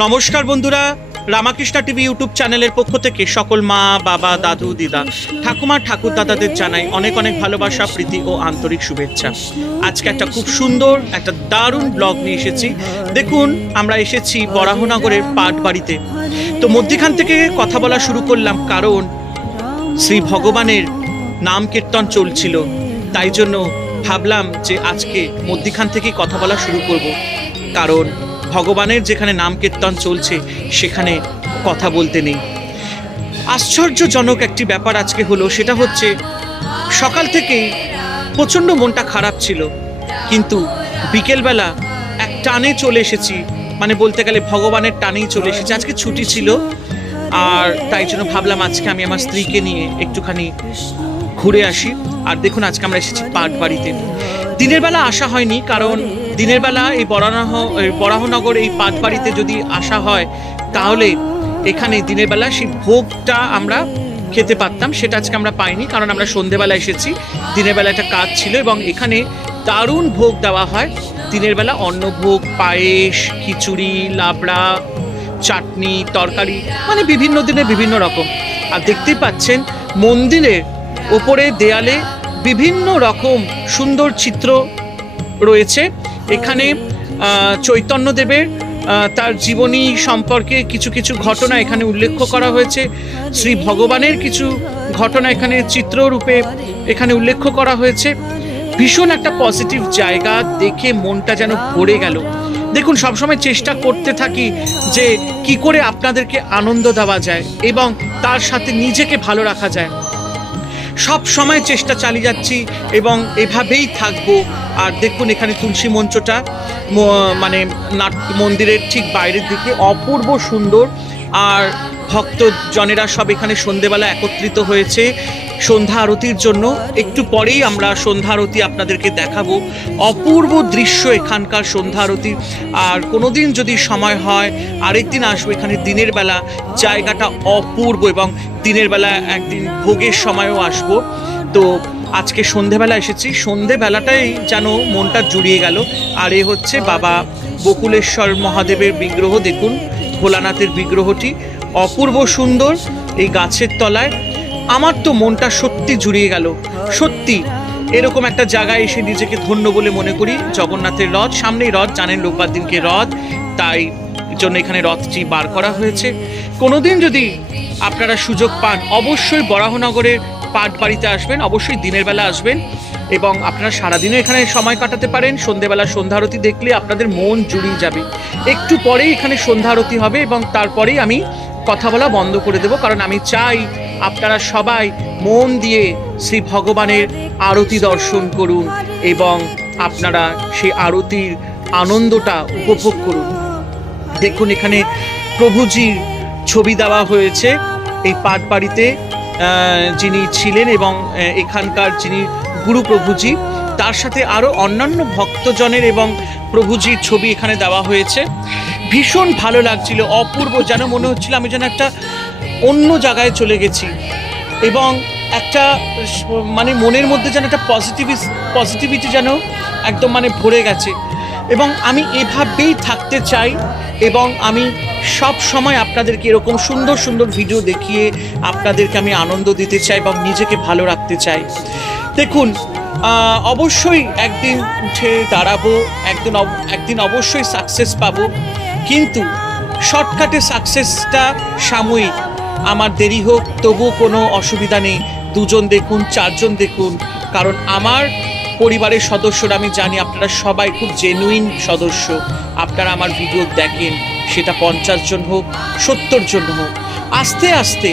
নমস্কার বন্ধুরা, Ramakrishna TV YouTube চ্যানেলের পক্ষ থেকে সকল মা বাবা দাদু দিদা ঠাকুমা ঠাকুর দাদাদের জানাই অনেক অনেক ভালোবাসা, প্রীতি ও আন্তরিক শুভেচ্ছা। আজকে একটা খুব সুন্দর একটা দারুণ ব্লগ নিয়ে এসেছি। দেখুন, আমরা এসেছি বরাহনগরের পাটবাড়িতে। তো মধ্যখান থেকে কথা বলা শুরু করলাম, কারণ শ্রী ভগবানের নাম কীর্তন চলছিল, তাই জন্য ভাবলাম যে আজকে মধ্যখান থেকে কথা বলা শুরু করব। কারণ ভগবানের যেখানে নাম কীর্তন চলছে সেখানে কথা বলতে নেই। আশ্চর্যজনক একটি ব্যাপার আজকে হলো, সেটা হচ্ছে সকাল থেকেই প্রচণ্ড মনটা খারাপ ছিল, কিন্তু বিকেলবেলা এক টানে চলে এসেছি, মানে বলতে গেলে ভগবানের টানেই চলে এসেছি। আজকে ছুটি ছিল, আর তাই জন্য ভাবলাম আজকে আমি আমার স্ত্রীকে নিয়ে একটুখানি ঘুরে আসি। আর দেখুন, আজকে আমরা এসেছি পাটবাড়িতে। দিনের বেলা আসা হয়নি, কারণ দিনের বেলা এই বরাহনগর এই পাটবাড়িতে যদি আসা হয় তাহলে এখানে দিনের বেলা সেই ভোগটা আমরা খেতে পারতাম, সেটা আজকে আমরা পাইনি, কারণ আমরা সন্ধেবেলা এসেছি। দিনের বেলা একটা কাজ ছিল এবং এখানে দারুণ ভোগ দেওয়া হয় দিনের বেলা। অন্নভোগ, পায়েস, খিচুড়ি, লাবড়া, চাটনি, তরকারি, মানে বিভিন্ন দিনে বিভিন্ন রকম। আর দেখতেই পাচ্ছেন মন্দিরের ওপরে দেয়ালে বিভিন্ন রকম সুন্দর চিত্র রয়েছে। এখানে চৈতন্যদেবের তার জীবনী সম্পর্কে কিছু কিছু ঘটনা এখানে উল্লেখ করা হয়েছে। শ্রী ভগবানের কিছু ঘটনা এখানে চিত্ররূপে এখানে উল্লেখ করা হয়েছে। ভীষণ একটা পজিটিভ জায়গা, দেখে মনটা যেন ভরে গেল। দেখুন, সবসময় চেষ্টা করতে থাকি যে কি করে আপনাদেরকে আনন্দ দেওয়া যায় এবং তার সাথে নিজেকে ভালো রাখা যায়। সব সময় চেষ্টা চালিয়ে যাচ্ছি এবং এভাবেই থাকবো। আর দেখুন, এখানে তুলসী মঞ্চটা মানে মন্দিরের ঠিক বাইরের দিকে অপূর্ব সুন্দর। আর ভক্তজনেরা সব এখানে সন্ধেবেলা একত্রিত হয়েছে সন্ধ্যা আরতির জন্য। একটু পরেই আমরা সন্ধ্যা আরতি আপনাদেরকে দেখাবো। অপূর্ব দৃশ্য এখানকার সন্ধ্যা আরতি। আর কোনোদিন যদি সময় হয় আরেকদিন আসবো এখানে দিনের বেলা, জায়গাটা অপূর্ব, এবং দিনের বেলা একদিন ভোগের সময়ও আসবো। তো আজকে সন্ধেবেলা এসেছি, সন্ধেবেলাটাই যেন মনটা জুড়িয়ে গেল। আর এ হচ্ছে বাবা বকুলেশ্বর মহাদেবের বিগ্রহ। দেখুন, ভোলানাথের বিগ্রহটি অপূর্ব সুন্দর এই গাছের তলায়। আমার তো মনটা সত্যি জুড়িয়ে গেল। সত্যি এরকম একটা জায়গায় এসে নিজেকে ধন্য বলে মনে করি। জগন্নাথের রথ, সামনেই রথ, জানেন রোববার দিনকে রথ, তাই জন্য এখানে রথটি বার করা হয়েছে। কোনোদিন যদি আপনারা সুযোগ পান অবশ্যই বরাহনগরের পাটবাড়িতে আসবেন, অবশ্যই দিনের বেলা আসবেন এবং আপনারা সারাদিনও এখানে সময় কাটাতে পারেন। সন্ধ্যেবেলা সন্ধ্যা আরতি দেখলে আপনাদের মন জুড়িয়ে যাবে। একটু পরেই এখানে সন্ধ্যা আরতি হবে এবং তারপরেই আমি কথা বলা বন্ধ করে দেব, কারণ আমি চাই আপনারা সবাই মন দিয়ে শ্রী ভগবানের আরতি দর্শন করুন এবং আপনারা সেই আরতির আনন্দটা উপভোগ করুন। দেখুন, এখানে প্রভুজির ছবি দেওয়া হয়েছে এই পাটবাড়িতে যিনি ছিলেন এবং এখানকার যিনি গুরু প্রভুজি, তার সাথে আরও অন্যান্য ভক্তজনের এবং প্রভুজির ছবি এখানে দেওয়া হয়েছে। ভীষণ ভালো লাগছিল, অপূর্ব, যেন মনে হচ্ছিল আমি যেন একটা অন্য জায়গায় চলে গেছি এবং একটা মানে মনের মধ্যে যেন একটা পজিটিভিটি যেন একদম মানে ভরে গেছে। এবং আমি এভাবেই থাকতে চাই এবং আমি সব সময় আপনাদেরকে এরকম সুন্দর সুন্দর ভিডিও দেখিয়ে আপনাদেরকে আমি আনন্দ দিতে চাই এবং নিজেকে ভালো রাখতে চাই। দেখুন, অবশ্যই একদিন উঠে দাঁড়াবো, একদিন অবশ্যই সাকসেস পাবো, কিন্তু শর্টকাটে সাকসেসটা সাময়িক। আমার দেরি হোক তবুও কোনো অসুবিধা নেই। দুজন দেখুন, চারজন দেখুন, কারণ আমার পরিবারের সদস্যরা, আমি জানি আপনারা সবাই খুব জেনুইন সদস্য। আপনারা আমার ভিডিও দেখেন, সেটা 50 জন হোক, 70 জন হোক, আস্তে আস্তে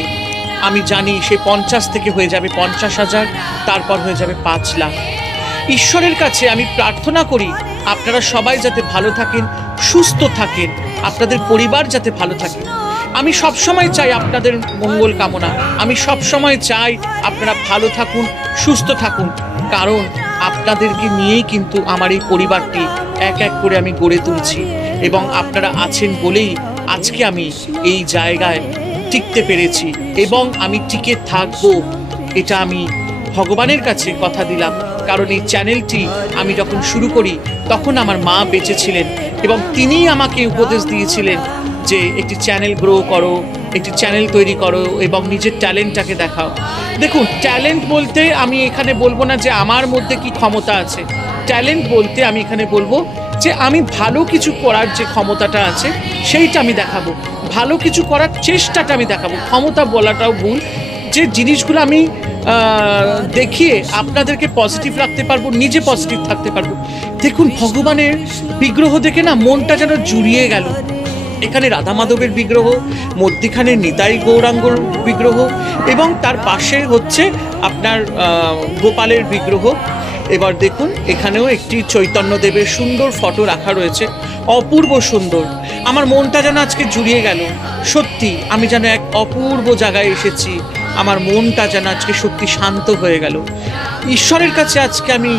আমি জানি সে 50 থেকে হয়ে যাবে 50,000, তারপর হয়ে যাবে 5 লাখ। ঈশ্বরের কাছে আমি প্রার্থনা করি আপনারা সবাই যাতে ভালো থাকেন, সুস্থ থাকেন, আপনাদের পরিবার যাতে ভালো থাকে। আমি সবসময় চাই আপনাদের মঙ্গল কামনা। আমি সবসময় চাই আপনারা ভালো থাকুন, সুস্থ থাকুন, কারণ আপনাদেরকে নিয়েই কিন্তু আমার এই পরিবারটি এক এক করে আমি গড়ে তুলছি এবং আপনারা আছেন বলেই আজকে আমি এই জায়গায় টিকতে পেরেছি এবং আমি টিকে থাকবো। এটা আমি ভগবানের কাছে কথা দিলাম, কারণ এই চ্যানেলটি আমি যখন শুরু করি তখন আমার মা বেঁচে ছিলেন এবং তিনিই আমাকে উপদেশ দিয়েছিলেন যে একটি চ্যানেল গ্রো করো, একটি চ্যানেল তৈরি করো এবং নিজের ট্যালেন্টটাকে দেখাও। দেখুন, ট্যালেন্ট বলতে আমি এখানে বলবো না যে আমার মধ্যে কি ক্ষমতা আছে। ট্যালেন্ট বলতে আমি এখানে বলবো যে আমি ভালো কিছু করার যে ক্ষমতাটা আছে সেইটা আমি দেখাবো, ভালো কিছু করার চেষ্টাটা আমি দেখাবো। ক্ষমতা বলাটাও ভুল, যে জিনিসগুলো আমি দেখিয়ে আপনাদেরকে পজিটিভ রাখতে পারবো, নিজে পজিটিভ থাকতে পারবো। দেখুন, ভগবানের বিগ্রহ দেখে না মনটা যেন জুড়িয়ে গেল। এখানে রাধা মাধবের বিগ্রহ, মধ্যিখানে নিতাই গৌরাঙ্গর বিগ্রহ এবং তার পাশে হচ্ছে আপনার গোপালের বিগ্রহ। এবার দেখুন, এখানেও একটি চৈতন্যদেবের সুন্দর ফটো রাখা রয়েছে, অপূর্ব সুন্দর। আমার মনটা যেন আজকে জুড়িয়ে গেল। সত্যি আমি যেন এক অপূর্ব জায়গায় এসেছি, আমার মনটা যেন আজকে সত্যি শান্ত হয়ে গেল। ঈশ্বরের কাছে আজকে আমি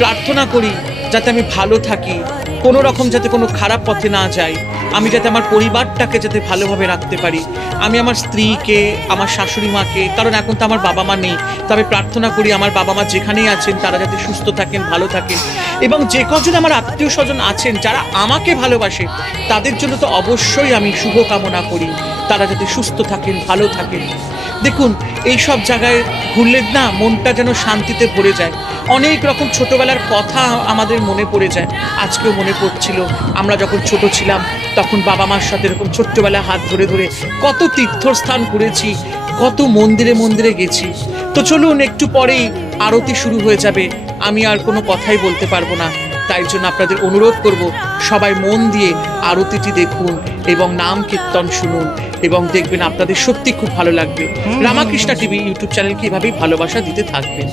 প্রার্থনা করি যাতে আমি ভালো থাকি, কোনো রকম যাতে কোনো খারাপ পথে না যাই, আমি যাতে আমার পরিবারটাকে যাতে ভালোভাবে রাখতে পারি, আমি আমার স্ত্রীকে, আমার শাশুড়ি মাকে, কারণ এখন তো আমার বাবা মা নেই, তবে প্রার্থনা করি আমার বাবা মা যেখানেই আছেন তারা যাতে সুস্থ থাকেন, ভালো থাকেন, এবং যে কজন আমার আত্মীয় স্বজন আছেন যারা আমাকে ভালোবাসে তাদের জন্য তো অবশ্যই আমি শুভ কামনা করি, তারা যাতে সুস্থ থাকেন, ভালো থাকেন। দেখুন, এই সব জায়গায় ঘুরলে না মনটা যেন শান্তিতে ভরে যায়। অনেক রকম ছোটবেলার কথা আমাদের মনে পড়ে যায়। আজকেও মনে পড়ছিল আমরা যখন ছোট ছিলাম তখন বাবা মার সাথে এরকম ছোট্টবেলায় হাত ধরে ধরে কত তীর্থস্থান করেছি, কত মন্দিরে মন্দিরে গেছি। তো চলুন, একটু পরেই আরতি শুরু হয়ে যাবে, আমি আর কোনো কথাই বলতে পারবো না। তাই জন্য আপনাদের অনুরোধ করব, সবাই মন দিয়ে আরতিটি দেখুন এবং নাম কীর্তন শুনুন এবং দেখবেন আপনাদের সত্যি খুব ভালো লাগবে। রামাকৃষ্ণা টিভি ইউটিউব চ্যানেলকে এভাবেই ভালোবাসা দিতে থাকবেন।